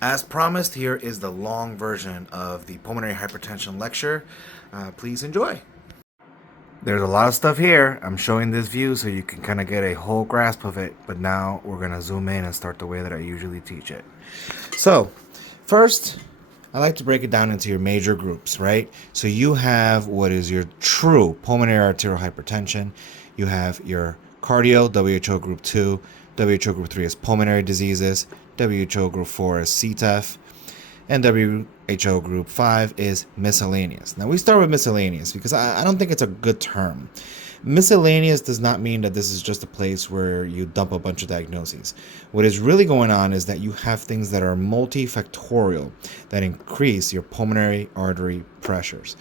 As promised, here is the long version of the pulmonary hypertension lecture. Please enjoy. There's a lot of stuff here. I'm showing this view so you can kind of get a whole grasp of it, but now we're going to zoom in and start the way that I usually teach it. So, first, I like to break it down into your major groups, right? So you have what is your true pulmonary arterial hypertension. You have your cardio, WHO group 2, WHO group 3 is pulmonary diseases, WHO group 4 is CTEPH, and WHO group 5 is miscellaneous. Now we start with miscellaneous because I don't think it's a good term. Miscellaneous does not mean that this is just a place where you dump a bunch of diagnoses. What is really going on is that you have things that are multifactorial that increase your pulmonary artery pressures.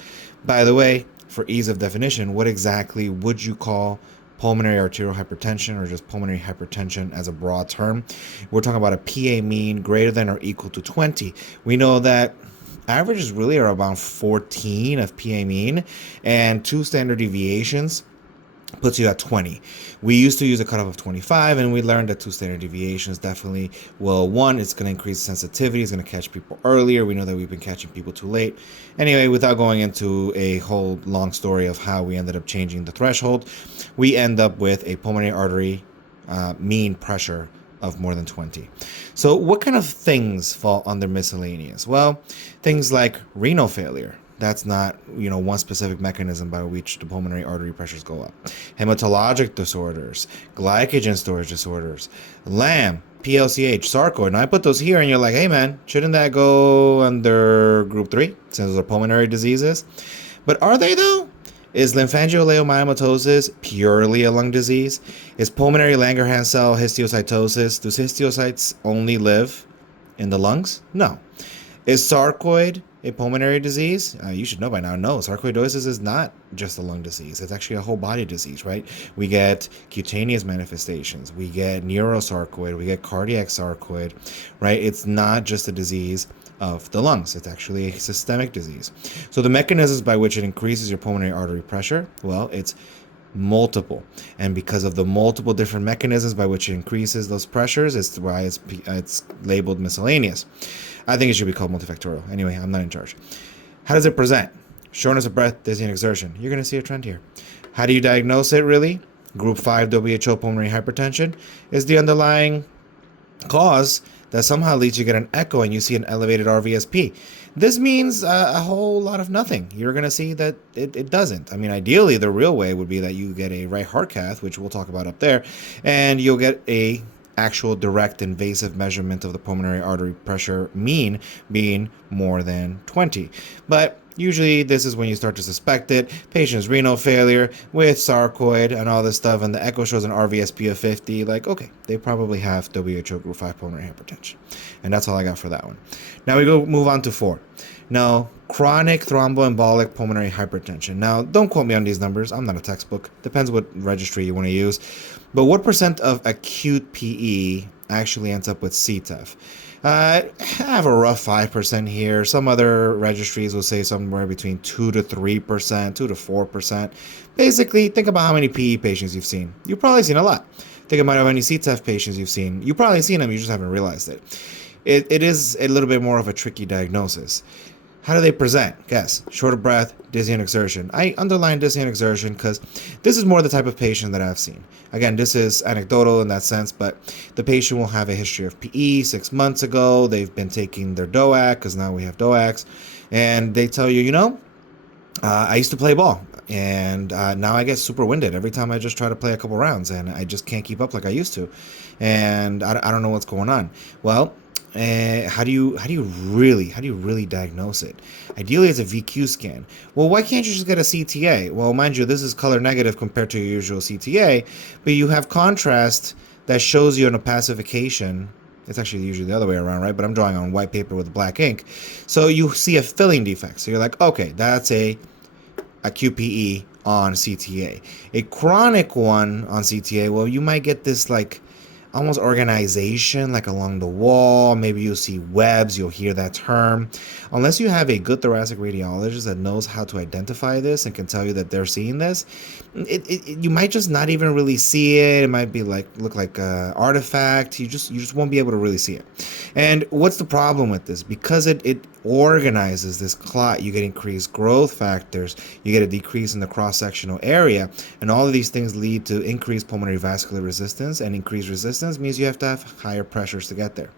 By the way, for ease of definition, what exactly would you call pulmonary arterial hypertension, or just pulmonary hypertension as a broad term? We're talking about a PA mean greater than or equal to 20. We know that averages really are about 14 of PA mean, and two standard deviations puts you at 20. We used to use a cutoff of 25, and we learned that two standard deviations definitely, well, one, it's going to increase sensitivity, it's going to catch people earlier. We know that we've been catching people too late. Anyway, without going into a whole long story of how we ended up changing the threshold, we end up with a pulmonary artery mean pressure of more than 20. So what kind of things fall under miscellaneous? Well, things like renal failure. That's not, one specific mechanism by which the pulmonary artery pressures go up. Hematologic disorders, glycogen storage disorders, LAM, PLCH, sarcoid. And I put those here, and you're like, hey man, shouldn't that go under group 3 since those are pulmonary diseases? But are they though? Is lymphangioliomyomatosis purely a lung disease? Is pulmonary Langerhans cell histiocytosis, does histiocytes only live in the lungs? No. Is sarcoid a pulmonary disease? You should know by now. No, sarcoidosis is not just a lung disease. It's actually a whole body disease, right? We get cutaneous manifestations. We get neurosarcoid. We get cardiac sarcoid, right? It's not just a disease of the lungs. It's actually a systemic disease. So the mechanisms by which it increases your pulmonary artery pressure, well, it's multiple, and because of the multiple different mechanisms by which it increases those pressures, it's why it's labeled miscellaneous. I think it should be called multifactorial. Anyway, I'm not in charge. How does it present? Shortness of breath, dizzy, and exertion. You're going to see a trend here. How do you diagnose it, really? Group 5 WHO pulmonary hypertension is the underlying cause that somehow leads you to get an echo and you see an elevated RVSP. This means a whole lot of nothing. You're going to see that it doesn't. I mean, ideally, the real way would be that you get a right heart cath, which we'll talk about up there, and you'll get a actual direct invasive measurement of the pulmonary artery pressure mean being more than 20. But usually this is when you start to suspect it. Patient's renal failure with sarcoid and all this stuff, and the echo shows an RVSP of 50. Like, okay, they probably have WHO group 5 pulmonary hypertension. And that's all I got for that one. Now we move on to 4. Now, chronic thromboembolic pulmonary hypertension. Now, don't quote me on these numbers. I'm not a textbook. Depends what registry you want to use. But what percent of acute PE actually ends up with CTEPH? I have a rough 5% here. Some other registries will say somewhere between 2 to 3%, 2 to 4%. Basically, think about how many PE patients you've seen. You've probably seen a lot. Think about how many CTEPH patients you've seen. You've probably seen them, you just haven't realized it. It is a little bit more of a tricky diagnosis. How do they present? Guess. Short of breath, dizzy and exertion. I underline dizzy and exertion because this is more the type of patient that I've seen. Again, this is anecdotal in that sense, but the patient will have a history of PE 6 months ago. They've been taking their DOAC because now we have DOACs. And they tell you, I used to play ball. And now I get super winded every time I just try to play a couple rounds, and I just can't keep up like I used to. And I don't know what's going on. Well, how do you really diagnose it? Ideally, it's a VQ scan. Well, why can't you just get a CTA? Well, mind you, this is color negative compared to your usual CTA, but you have contrast that shows you an opacification. It's actually usually the other way around, right? But I'm drawing on white paper with black ink. So you see a filling defect. So you're like, okay, that's a QPE on CTA. A chronic one on CTA, well, you might get this like almost organization, like along the wall. Maybe you'll see webs, you'll hear that term. Unless you have a good thoracic radiologist that knows how to identify this and can tell you that they're seeing this, you might just not even really see it. It might be like look like a artifact. You just won't be able to really see it. And what's the problem with this? Because it organizes this clot, you get increased growth factors, you get a decrease in the cross-sectional area, and all of these things lead to increased pulmonary vascular resistance, and increased resistance means you have to have higher pressures to get there.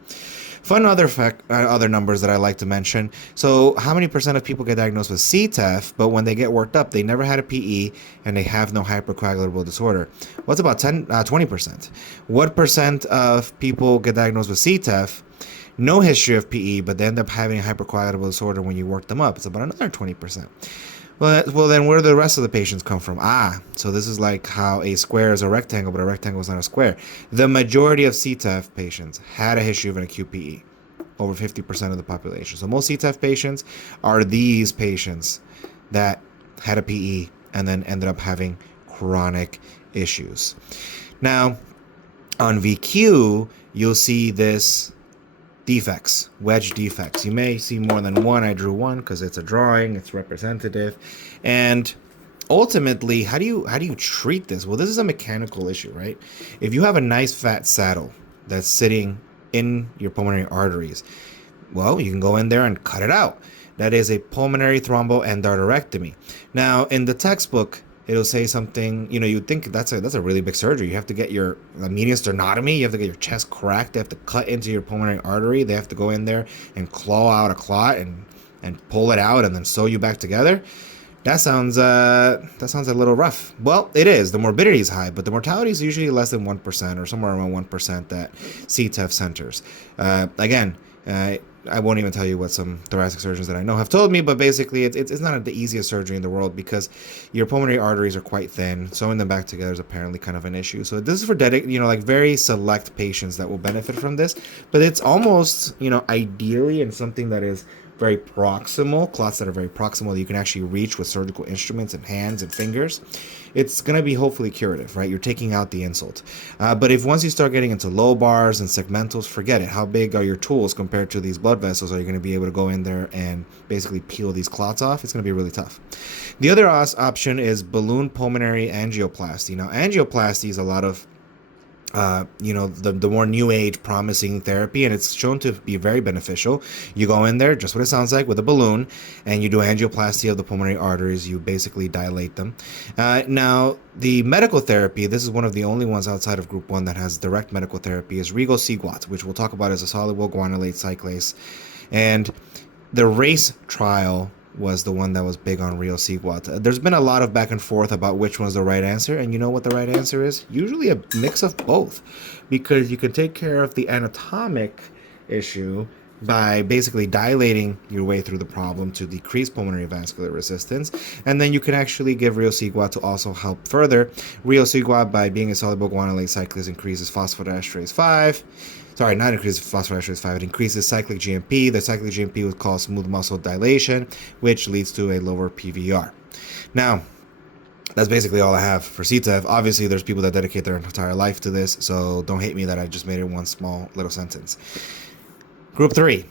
Fun other numbers that I like to mention. So how many percent of people get diagnosed with CTEPH, but when they get worked up, they never had a PE and they have no hypercoagulable disorder? What's about 20%? What percent of people get diagnosed with CTEPH, no history of PE, but they end up having a hypercoagulable disorder when you work them up? It's about another 20%. Well, then where do the rest of the patients come from? So this is like how a square is a rectangle, but a rectangle is not a square. The majority of CTEPH patients had a history of an acute PE, over 50% of the population. So most CTEPH patients are these patients that had a PE and then ended up having chronic issues. Now, on VQ, you'll see this defects, wedge defects. You may see more than one. I drew one because it's a drawing, it's representative. And ultimately, how do you treat this? Well, this is a mechanical issue, right? If you have a nice fat saddle that's sitting in your pulmonary arteries, well, you can go in there and cut it out. That is a pulmonary thromboendarterectomy. Now, in the textbook, it'll say something, you'd think that's a really big surgery. You have to get your median sternotomy, you have to get your chest cracked, they have to cut into your pulmonary artery, they have to go in there and claw out a clot and pull it out and then sew you back together. That sounds a little rough. Well, it is. The morbidity is high, but the mortality is usually less than 1% or somewhere around 1% at CTEPH centers. I won't even tell you what some thoracic surgeons that I know have told me, but basically it's not the easiest surgery in the world because your pulmonary arteries are quite thin. Sewing them back together is apparently kind of an issue. So this is for like very select patients that will benefit from this, but it's almost, ideally and something that is very proximal, clots that are very proximal that you can actually reach with surgical instruments and hands and fingers. It's going to be hopefully curative, right? You're taking out the insult. But if once you start getting into lobars and segmentals, forget it. How big are your tools compared to these blood vessels? Are you going to be able to go in there and basically peel these clots off? It's going to be really tough. The other option is balloon pulmonary angioplasty. Now, angioplasty is a lot of the more new age promising therapy, and it's shown to be very beneficial. You go in there, just what it sounds like, with a balloon, and you do angioplasty of the pulmonary arteries. You basically dilate them. Now, the medical therapy, this is one of the only ones outside of group 1 that has direct medical therapy, is rigosigwat, which we'll talk about as a soluble guanylate cyclase. And the RACE trial was the one that was big on rigosigwat. There's been a lot of back and forth about which one's the right answer, and you know what the right answer is? Usually a mix of both, because you can take care of the anatomic issue by basically dilating your way through the problem to decrease pulmonary vascular resistance, and then you can actually give rigosigwat to also help further. Rigosigwat, by being a soluble guanylate cyclase, increases phosphodiesterase 5. Sorry, not increases phosphodiesterase 5, it increases cyclic GMP. The cyclic GMP would cause smooth muscle dilation, which leads to a lower PVR. Now, that's basically all I have for CTEPH. Obviously, there's people that dedicate their entire life to this, so don't hate me that I just made it one small little sentence. Group 3,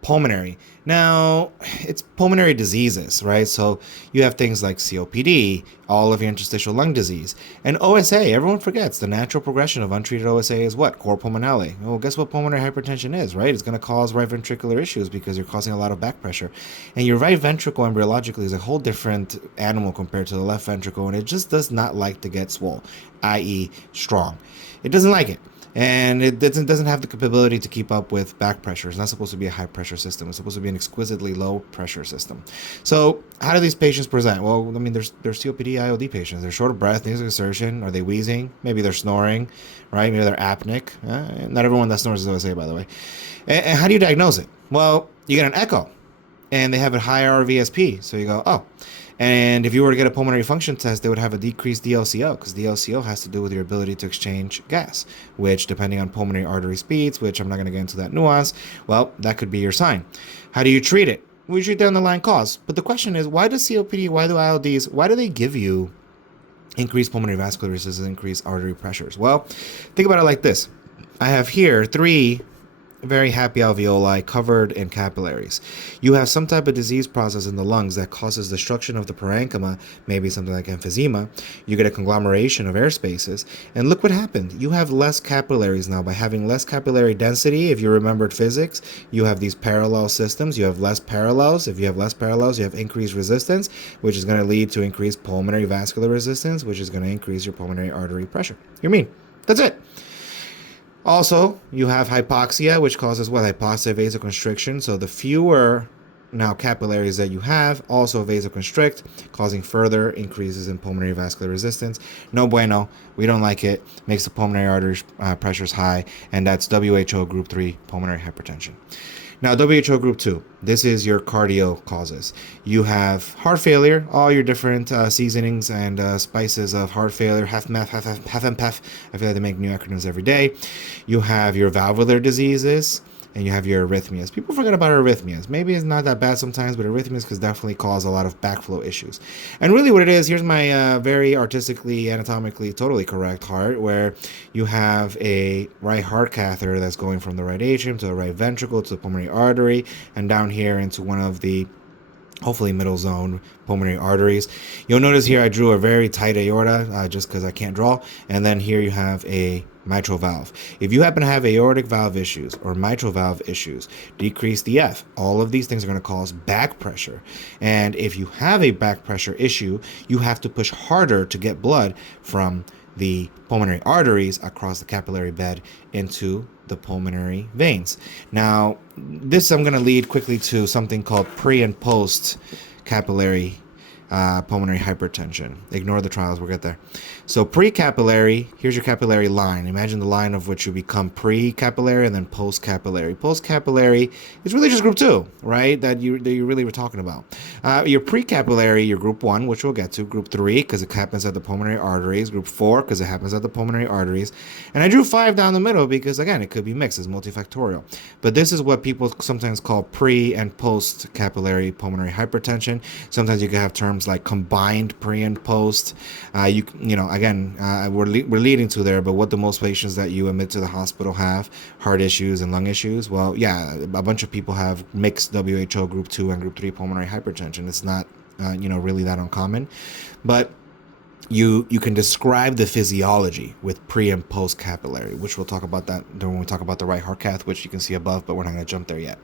pulmonary. Now, it's pulmonary diseases, right? So you have things like COPD, all of your interstitial lung disease, and OSA. Everyone forgets the natural progression of untreated OSA is what? Cor pulmonale. Well, guess what pulmonary hypertension is, right? It's going to cause right ventricular issues because you're causing a lot of back pressure. And your right ventricle embryologically is a whole different animal compared to the left ventricle, and it just does not like to get swole, i.e. strong. It doesn't like it. And it doesn't have the capability to keep up with back pressure. It's not supposed to be a high pressure system. It's supposed to be an exquisitely low pressure system. So how do these patients present? Well, I mean, there's COPD ILD patients. They're short of breath, nasal exertion. Are they wheezing? Maybe they're snoring, right? Maybe they're apneic. Not everyone that snores is OSA, by the way. And how do you diagnose it? Well, you get an echo, and they have a high RVSP. So you go, oh. And if you were to get a pulmonary function test, they would have a decreased DLCO, because DLCO has to do with your ability to exchange gas, which, depending on pulmonary artery speeds, which I'm not going to get into that nuance, well, that could be your sign. How do you treat it? We treat down the line cause. But the question is, why does COPD, why do ILDs, why do they give you increased pulmonary vascular resistance, increased artery pressures? Well, think about it like this. I have here 3 very happy alveoli covered in capillaries. You have some type of disease process in the lungs that causes destruction of the parenchyma, maybe something like emphysema. You get a conglomeration of air spaces, and look what happened. You have less capillaries now. By having less capillary density, if you remembered physics, you have these parallel systems. You have less parallels. If you have less parallels, you have increased resistance, which is going to lead to increased pulmonary vascular resistance, which is going to increase your pulmonary artery pressure. You're mean. That's it. Also, you have hypoxia, which causes what? Hypoxia vasoconstriction. So the fewer now capillaries that you have also vasoconstrict, causing further increases in pulmonary vascular resistance. No bueno. We don't like it. Makes the pulmonary artery pressures high, and that's WHO Group 3 pulmonary hypertension. Now, WHO Group 2, this is your cardio causes. You have heart failure, all your different seasonings and spices of heart failure, HFmEF, HFmPEF. I feel like they make new acronyms every day. You have your valvular diseases, and you have your arrhythmias. People forget about arrhythmias. Maybe it's not that bad sometimes, but arrhythmias can definitely cause a lot of backflow issues. And really what it is, here's my very artistically, anatomically, totally correct heart, where you have a right heart catheter that's going from the right atrium to the right ventricle to the pulmonary artery, and down here into one of the hopefully middle zone pulmonary arteries. You'll notice here I drew a very tight aorta just because I can't draw. And then here you have a mitral valve. If you happen to have aortic valve issues or mitral valve issues, decrease the F. All of these things are going to cause back pressure. And if you have a back pressure issue, you have to push harder to get blood from the pulmonary arteries across the capillary bed into the pulmonary veins. Now, this I'm going to lead quickly to something called pre and post capillary pulmonary hypertension. Ignore the trials, we'll get there. So pre-capillary, here's your capillary line. Imagine the line of which you become pre-capillary and then post-capillary. Post-capillary is really just group 2, right? That you really were talking about. Your pre-capillary, your group 1, which we'll get to. Group 3, because it happens at the pulmonary arteries. Group 4, because it happens at the pulmonary arteries. And I drew 5 down the middle because, again, it could be mixed. It's multifactorial. But this is what people sometimes call pre- and post-capillary pulmonary hypertension. Sometimes you can have terms like combined pre and post. You know, again, we're leading to there, but what do most patients that you admit to the hospital have? Heart issues and lung issues? Well, yeah, a bunch of people have mixed WHO Group 2 and Group 3 pulmonary hypertension. It's not, really that uncommon. But you can describe the physiology with pre and post capillary, which we'll talk about that when we talk about the right heart cath, which you can see above, but we're not going to jump there yet.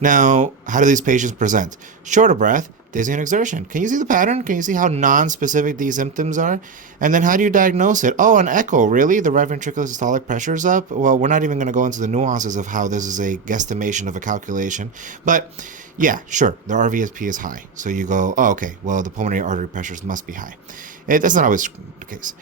Now, how do these patients present? Short of breath, dizzy and exertion. Can you see the pattern? Can you see how non-specific these symptoms are? And then how do you diagnose it? Oh, an echo, really? The right ventricular systolic pressure is up? Well, we're not even going to go into the nuances of how this is a guesstimation of a calculation, but yeah, sure, the RVSP is high. So you go, oh, okay, well, the pulmonary artery pressures must be high. That's not always the case.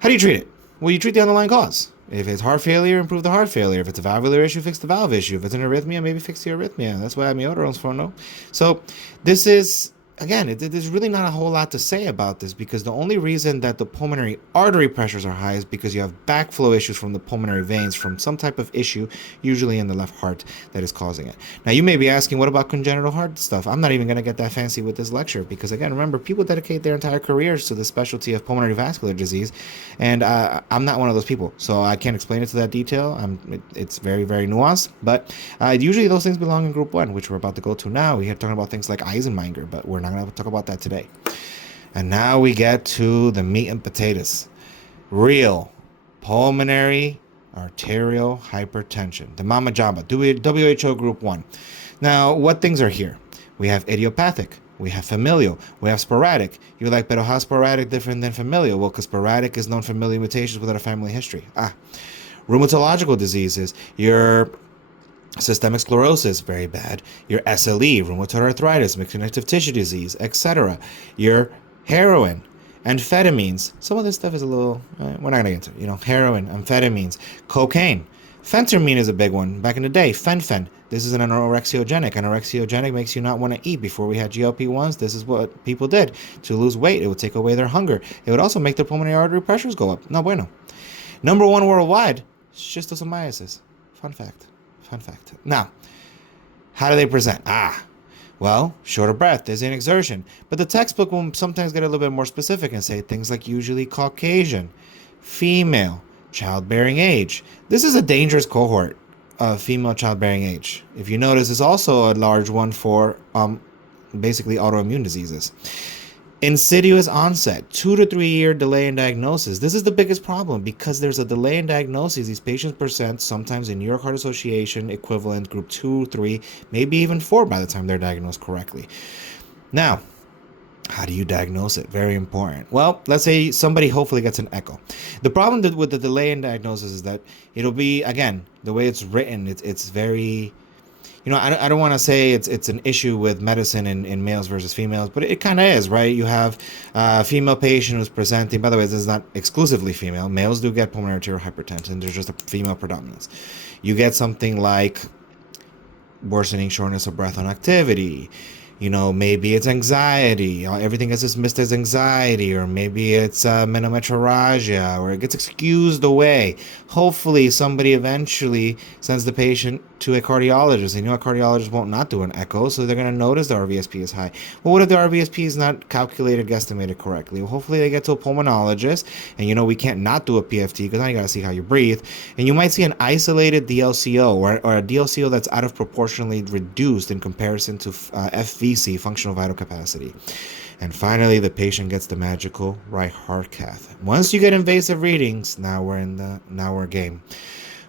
How do you treat it? Well, you treat the underlying cause. If it's heart failure, improve the heart failure. If it's a valvular issue, fix the valve issue. If it's an arrhythmia, maybe fix the arrhythmia. That's what amiodarone for, no? So this is, again, there's really not a whole lot to say about this because the only reason that the pulmonary artery pressures are high is because you have backflow issues from the pulmonary veins from some type of issue, usually in the left heart, that is causing it. Now, you may be asking, what about congenital heart stuff? I'm not even going to get that fancy with this lecture because, again, remember, people dedicate their entire careers to the specialty of pulmonary vascular disease, and I'm not one of those people, so I can't explain it to that detail. It's very, very nuanced, but usually those things belong in Group 1, which we're about to go to now. We're talking about things like Eisenmenger, but we're not going to talk about that today. And now we get to the meat and potatoes. Real pulmonary arterial hypertension, the mama jamba, WHO Group 1. Now, what things are here? We have idiopathic, we have familial, we have sporadic. You're like, but how sporadic different than familial? Well, because sporadic is non-familial mutations without a family history. Rheumatological diseases, your systemic sclerosis, very bad. Your SLE, rheumatoid arthritis, mixed connective tissue disease, etc. Your heroin, amphetamines. Some of this stuff is a little, we're not going to get into. Heroin, amphetamines, cocaine. Phentermine is a big one. Back in the day, fen-phen. This is an anorexigenic. Anorexigenic makes you not want to eat. Before we had GLP-1s, this is what people did to lose weight. It would take away their hunger. It would also make their pulmonary artery pressures go up. No bueno. Number 1 worldwide, schistosomiasis. Fun fact. Now, how do they present? Well, short of breath, dizzy and exertion. But the textbook will sometimes get a little bit more specific and say things like usually Caucasian, female, Childbearing age. This is a dangerous cohort of female childbearing age. If you notice, it's also a large one for basically autoimmune diseases. Insidious onset, 2 to 3 year delay in diagnosis. This is the biggest problem because there's a delay in diagnosis. These patients present sometimes in New York Heart Association equivalent group 2, 3, maybe even 4 by the time they're diagnosed correctly. Now, how do you diagnose it? Very important. Well, let's say somebody hopefully gets an echo. The problem with the delay in diagnosis is that it'll be, again, the way it's written, it's very, I don't want to say it's an issue with medicine in males versus females, but it kind of is, right? You have a female patient who's presenting, by the way, this is not exclusively female. Males do get pulmonary arterial hypertension. There's just a female predominance. You get something like worsening shortness of breath on activity. Maybe it's anxiety. Everything gets dismissed as anxiety, or maybe it's menometrorrhagia, or it gets excused away. Hopefully, somebody eventually sends the patient to a cardiologist. A cardiologist won't not do an echo, so they're going to notice the RVSP is high. Well, what if the RVSP is not calculated, guesstimated correctly? Well, hopefully they get to a pulmonologist, and we can't not do a PFT because now you got to see how you breathe. And you might see an isolated DLCO or a DLCO that's out of proportionally reduced in comparison to FVC, functional vital capacity. And finally, the patient gets the magical right heart cath. Once you get invasive readings, now we're game.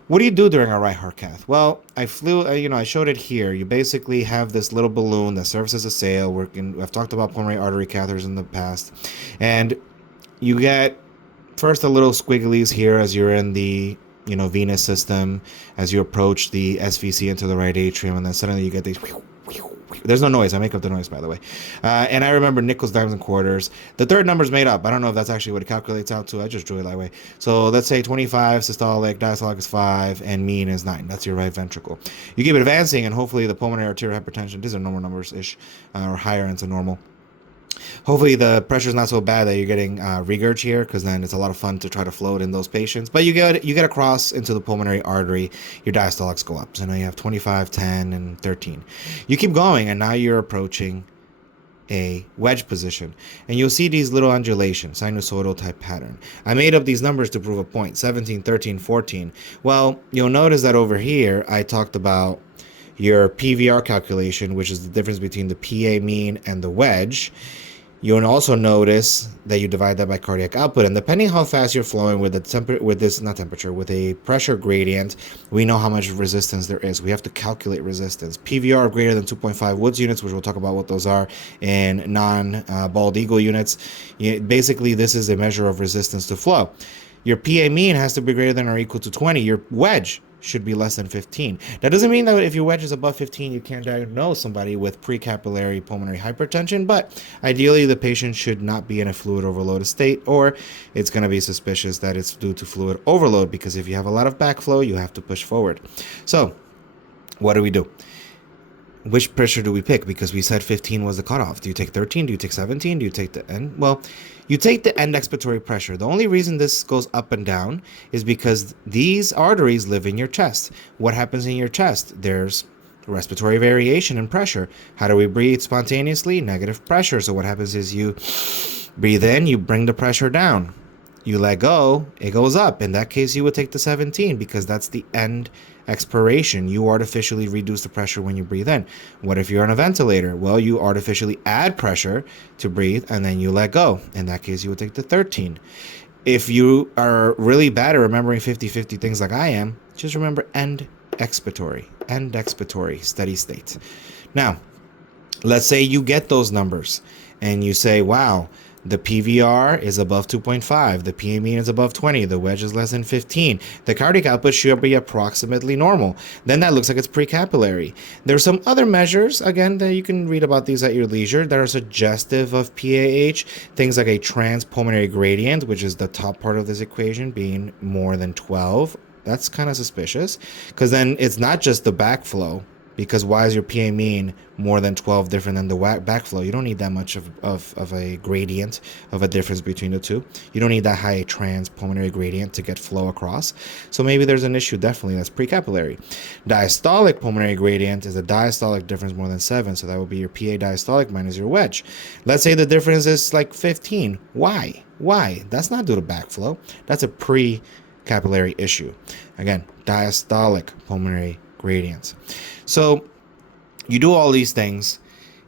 What do you do during a right heart cath? Well, I showed it here. You basically have this little balloon that serves as a sail. I've talked about pulmonary artery catheters in the past. And you get first a little squigglies here as you're in the venous system, as you approach the SVC into the right atrium, and then suddenly you get these. There's no noise. I make up the noise, by the way. And I remember nickels, dimes, and quarters. The third number's made up. I don't know if that's actually what it calculates out to. I just drew it that way. So let's say 25, systolic, diastolic is 5, and mean is 9. That's your right ventricle. You keep advancing, and hopefully the pulmonary arterial hypertension, these are normal numbers-ish, or higher into normal. Hopefully the pressure is not so bad that you're getting regurg here, because then it's a lot of fun to try to float in those patients. But you get across into the pulmonary artery, your diastolics go up. So now you have 25, 10, and 13. You keep going, and now you're approaching a wedge position, and you'll see these little undulations, sinusoidal type pattern. I made up these numbers to prove a point: 17, 13, 14. Well, you'll notice that over here I talked about your PVR calculation, which is the difference between the PA mean and the wedge. You'll also notice that you divide that by cardiac output, and depending how fast you're flowing with with a pressure gradient, we know how much resistance there is. We have to calculate resistance. PVR greater than 2.5 Woods units, which we'll talk about what those are in non-bald eagle units. Basically, this is a measure of resistance to flow. Your PA mean has to be greater than or equal to 20. Your wedge should be less than 15. That doesn't mean that if your wedge is above 15, you can't diagnose somebody with precapillary pulmonary hypertension, but ideally the patient should not be in a fluid overloaded state, or it's going to be suspicious that it's due to fluid overload, because if you have a lot of backflow, you have to push forward. So what do we do? Which pressure do we pick? Because we said 15 was the cutoff. Do you take 13? Do you take 17? Do you take the end? Well, you take the end expiratory pressure. The only reason this goes up and down is because these arteries live in your chest. What happens in your chest? There's respiratory variation in pressure. How do we breathe spontaneously? Negative pressure. So what happens is you breathe in, you bring the pressure down. You let go, it goes up. In that case, you would take the 17 because that's the end expiration. You artificially reduce the pressure when you breathe in. What if you're on a ventilator? Well, you artificially add pressure to breathe and then you let go. In that case, you would take the 13. If you are really bad at remembering 50-50 things like I am, just remember end expiratory, steady state. Now, let's say you get those numbers and you say, wow, the PVR is above 2.5, the PA mean is above 20, the wedge is less than 15, the cardiac output should be approximately normal. Then that looks like it's precapillary. There's some other measures, again, that you can read about these at your leisure, that are suggestive of PAH. Things like a transpulmonary gradient, which is the top part of this equation, being more than 12. That's kind of suspicious, because then it's not just the backflow. Because why is your PA mean more than 12 different than the backflow? You don't need that much of a gradient of a difference between the two. You don't need that high transpulmonary gradient to get flow across. So maybe there's an issue, definitely, that's precapillary. Diastolic pulmonary gradient is a diastolic difference more than 7. So that would be your PA diastolic minus your wedge. Let's say the difference is like 15. Why? That's not due to backflow. That's a capillary issue. Again, diastolic pulmonary gradients. So you do all these things.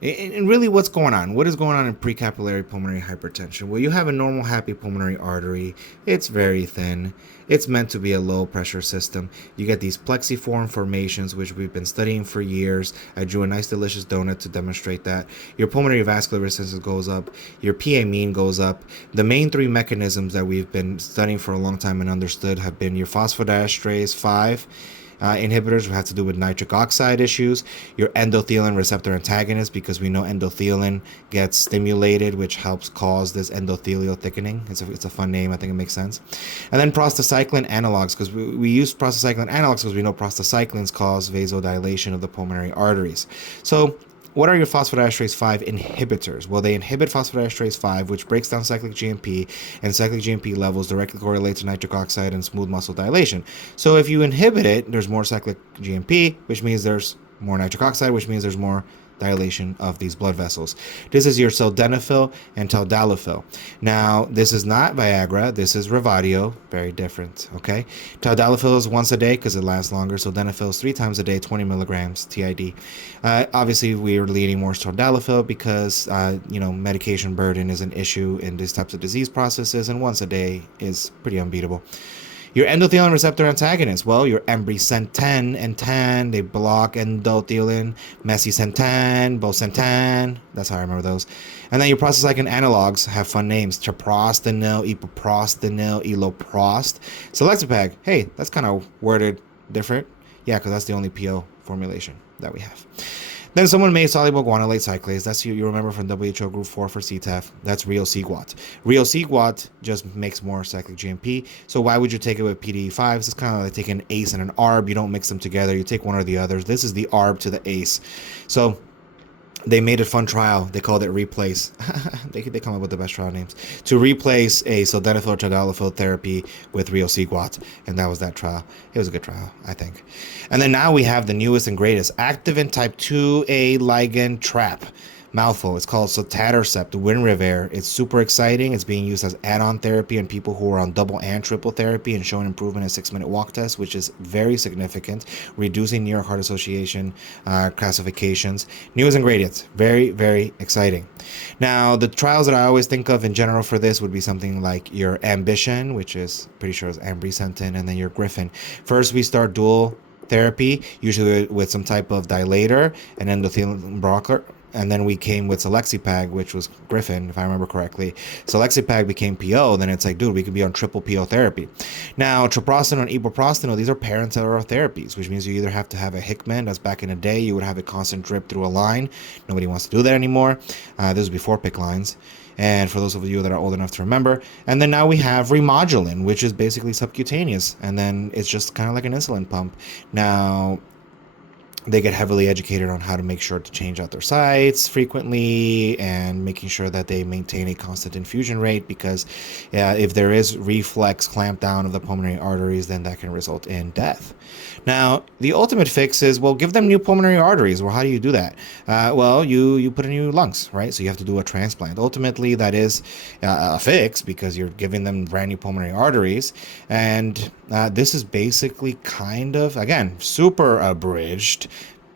And really, what's going on? What is going on in precapillary pulmonary hypertension? Well, you have a normal, happy pulmonary artery. It's very thin. It's meant to be a low-pressure system. You get these plexiform formations, which we've been studying for years. I drew a nice, delicious donut to demonstrate that. Your pulmonary vascular resistance goes up. Your PA mean goes up. The main three mechanisms that we've been studying for a long time and understood have been your phosphodiesterase 5 inhibitors, which have to do with nitric oxide issues, your endothelin receptor antagonist, because we know endothelin gets stimulated, which helps cause this endothelial thickening. It's a fun name. I think it makes sense. And then prostacyclin analogs, because we use prostacyclin analogs because we know prostacyclins cause vasodilation of the pulmonary arteries. So what are your phosphodiesterase 5 inhibitors? Well, they inhibit phosphodiesterase 5, which breaks down cyclic GMP, and cyclic GMP levels directly correlate to nitric oxide and smooth muscle dilation. So if you inhibit it, there's more cyclic GMP, which means there's more nitric oxide, which means there's more dilation of these blood vessels. This is your sildenafil and tadalafil. Now, this is not Viagra. This is Revatio. Very different, okay? Tadalafil is once a day because it lasts longer. Sildenafil is 3 times a day, 20 milligrams, TID. Obviously, we're leaning more to tadalafil because, medication burden is an issue in these types of disease processes, and once a day is pretty unbeatable. Your endothelin receptor antagonists, well, your embresentan and tan, they block endothelin, mesisentan, bosentan, that's how I remember those. And then your prostacyclin analogs have fun names, treprostinil, epoprostenil, eloprost. Selexipag, hey, that's kind of worded different. Yeah, because that's the only PO formulation that we have. Then someone made soluble guanylate cyclase. That's you remember from WHO Group 4 for CTEPH. That's real Seaguat. Real Seaguat just makes more cyclic GMP. So why would you take it with PDE5s? It's kind of like taking an ACE and an ARB. You don't mix them together. You take one or the other. This is the ARB to the ACE. So they made a fun trial. They called it Replace. they come up with the best trial names. To replace a sildenafil or tadalafil therapy with Rio Seaguat. And that was that trial. It was a good trial, I think. And then now we have the newest and greatest activin type 2A ligand trap. Mouthful. It's called sotatercept, Winrevair. It's super exciting. It's being used as add-on therapy in people who are on double and triple therapy and showing improvement in 6-minute walk test, which is very significant, reducing New York Heart Association classifications. News and gradients. Very, very exciting. Now, the trials that I always think of in general for this would be something like your Ambition, which is pretty sure is Ambresentan, and then your Griffin. First, we start dual therapy, usually with some type of dilator and endothelin blocker. And then we came with Selexipag, which was Griffin, if I remember correctly. Selexipag became PO. Then it's like, dude, we could be on triple PO therapy. Now, treprostinil and epoprostenol, these are parenteral therapies, which means you either have to have a Hickman. That's back in the day. You would have a constant drip through a line. Nobody wants to do that anymore. This was before PICC lines. And for those of you that are old enough to remember. And then now we have Remodulin, which is basically subcutaneous. And then it's just kind of like an insulin pump. Now, they get heavily educated on how to make sure to change out their sites frequently and making sure that they maintain a constant infusion rate, because if there is reflex clamp down of the pulmonary arteries, then that can result in death. Now, the ultimate fix is, well, give them new pulmonary arteries. Well, how do you do that? Well, you put in new lungs, right? So you have to do a transplant. Ultimately, that is a fix because you're giving them brand new pulmonary arteries. And this is basically kind of, again, super abridged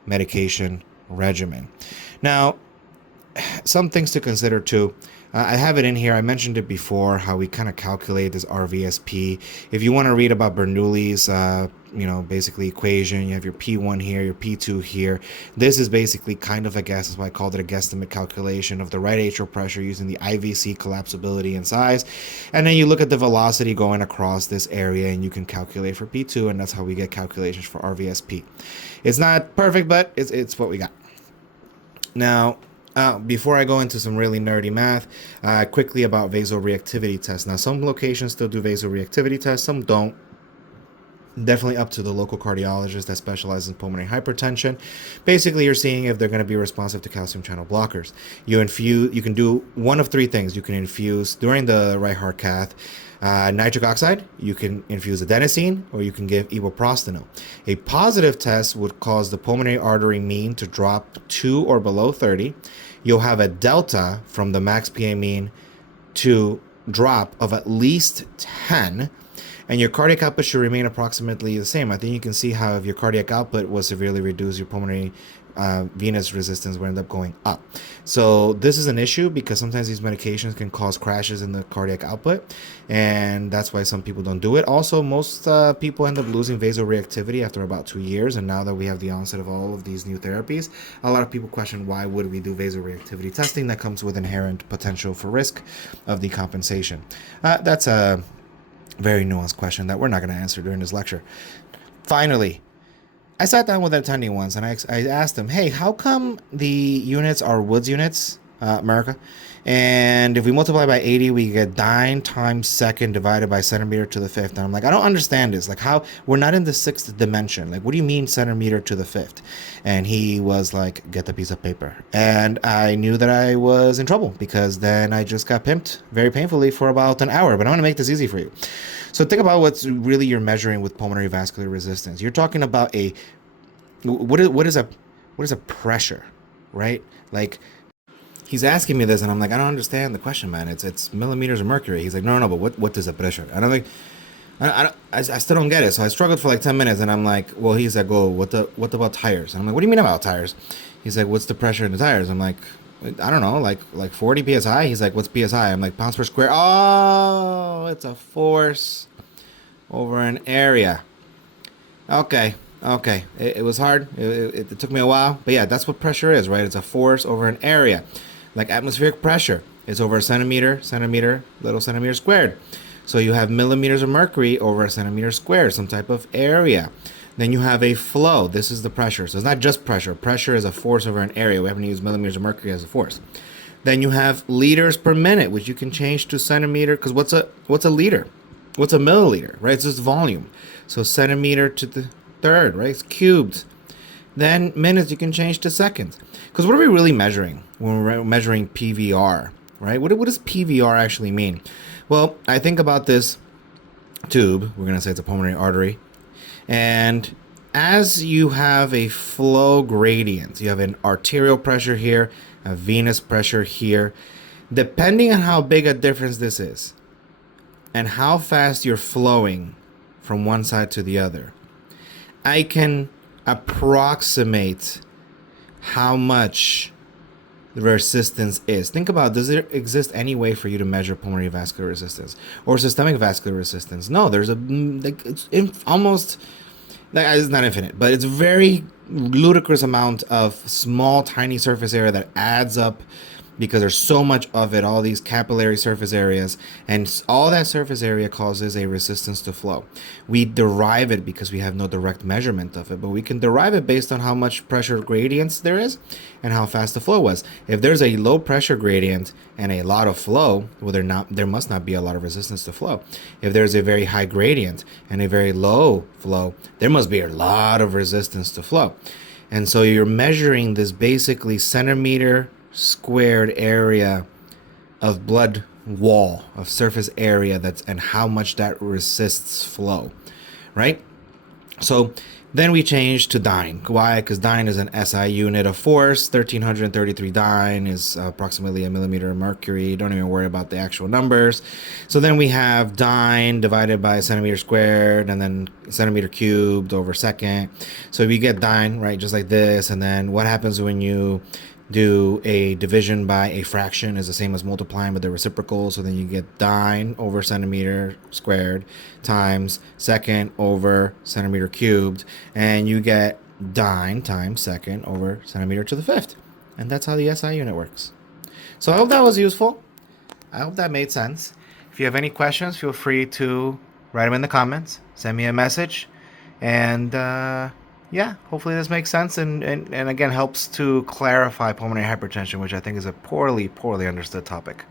medication regimen. Now, some things to consider too. I have it in here. I mentioned it before, how we kind of calculate this RVSP. If you want to read about Bernoulli's, basically equation, you have your P1 here, your P2 here. This is basically kind of a guess. That's why I called it a guesstimate calculation of the right atrial pressure using the IVC collapsibility and size. And then you look at the velocity going across this area and you can calculate for P2, and that's how we get calculations for RVSP. It's not perfect, but it's what we got. Now, before I go into some really nerdy math, quickly about vasoreactivity tests. Now, some locations still do vasoreactivity tests, some don't. Definitely up to the local cardiologist that specializes in pulmonary hypertension. Basically, you're seeing if they're going to be responsive to calcium channel blockers. You can do one of 3 things. You can infuse during the right heart cath nitric oxide, you can infuse adenosine, or you can give epoprostenol. A positive test would cause the pulmonary artery mean to drop to or below 30. You'll have a delta from the max PA mean to drop of at least 10. And your cardiac output should remain approximately the same. I think you can see how if your cardiac output was severely reduced, your pulmonary venous resistance will end up going up. So this is an issue because sometimes these medications can cause crashes in the cardiac output, and that's why some people don't do it. Also, most people end up losing vasoreactivity after about 2 years, and now that we have the onset of all of these new therapies, a lot of people question why would we do vasoreactivity testing that comes with inherent potential for risk of decompensation. That's a very nuanced question that we're not going to answer during this lecture. Finally, I sat down with an attending once and I asked him, hey, how come the units are Woods units, America? And if we multiply by 80, we get dyne times second divided by centimeter to the fifth. And I'm like, I don't understand this. Like, how we're not in the sixth dimension. Like, what do you mean centimeter to the fifth? And he was like, get the piece of paper. And I knew that I was in trouble because then I just got pimped very painfully for about an hour. But I'm going to make this easy for you. So think about what's really you're measuring with pulmonary vascular resistance. You're talking about what is a pressure, right? Like, he's asking me this, and I'm like, I don't understand the question, man. It's millimeters of mercury. He's like, no, but what is a pressure? And I'm like, I still don't get it. So I struggled for like 10 minutes, and I'm like, well, he's like, oh, what about tires? And I'm like, what do you mean about tires? He's like, what's the pressure in the tires? I'm like, I don't know, like 40 psi. He's like, what's psi? I'm like, pounds per square. Oh, it's a force over an area. Okay. It was hard. It took me a while, but yeah, that's what pressure is, right? It's a force over an area. Like atmospheric pressure is over a centimeter, little centimeter squared. So you have millimeters of mercury over a centimeter squared, some type of area. Then you have a flow. This is the pressure. So it's not just pressure. Pressure is a force over an area. We happen to use millimeters of mercury as a force. Then you have liters per minute, which you can change to centimeter. Because what's a liter? What's a milliliter, right? It's just volume. So centimeter to the third, right? It's cubed. Then minutes you can change to seconds. Because what are we really measuring when we're measuring PVR, right? What does PVR actually mean? Well, I think about this tube. We're going to say it's a pulmonary artery. And as you have a flow gradient, you have an arterial pressure here, a venous pressure here. Depending on how big a difference this is and how fast you're flowing from one side to the other, I can approximate how much the resistance is. Think about, does there exist any way for you to measure pulmonary vascular resistance or systemic vascular resistance? No, there's almost, it's not infinite, but it's a very ludicrous amount of small, tiny surface area that adds up because there's so much of it, all these capillary surface areas, and all that surface area causes a resistance to flow. We derive it because we have no direct measurement of it, but we can derive it based on how much pressure gradients there is and how fast the flow was. If there's a low pressure gradient and a lot of flow, well, there must not be a lot of resistance to flow. If there's a very high gradient and a very low flow, there must be a lot of resistance to flow. And so you're measuring this basically centimeter squared area of blood wall, of surface area, and how much that resists flow, right? So then we change to dyne. Why? Because dyne is an SI unit of force. 1333 dyne is approximately a millimeter of mercury. Don't even worry about the actual numbers. So then we have dyne divided by centimeter squared and then centimeter cubed over second. So we get dyne, right, just like this. And then what happens when you do a division by a fraction is the same as multiplying, but they're reciprocal. So then you get dyne over centimeter squared times second over centimeter cubed, and you get dyne times second over centimeter to the fifth. And that's how the SI unit works. So I hope that was useful. I hope that made sense. If you have any questions, feel free to write them in the comments, send me a message, and yeah, hopefully this makes sense and again helps to clarify pulmonary hypertension, which I think is a poorly understood topic.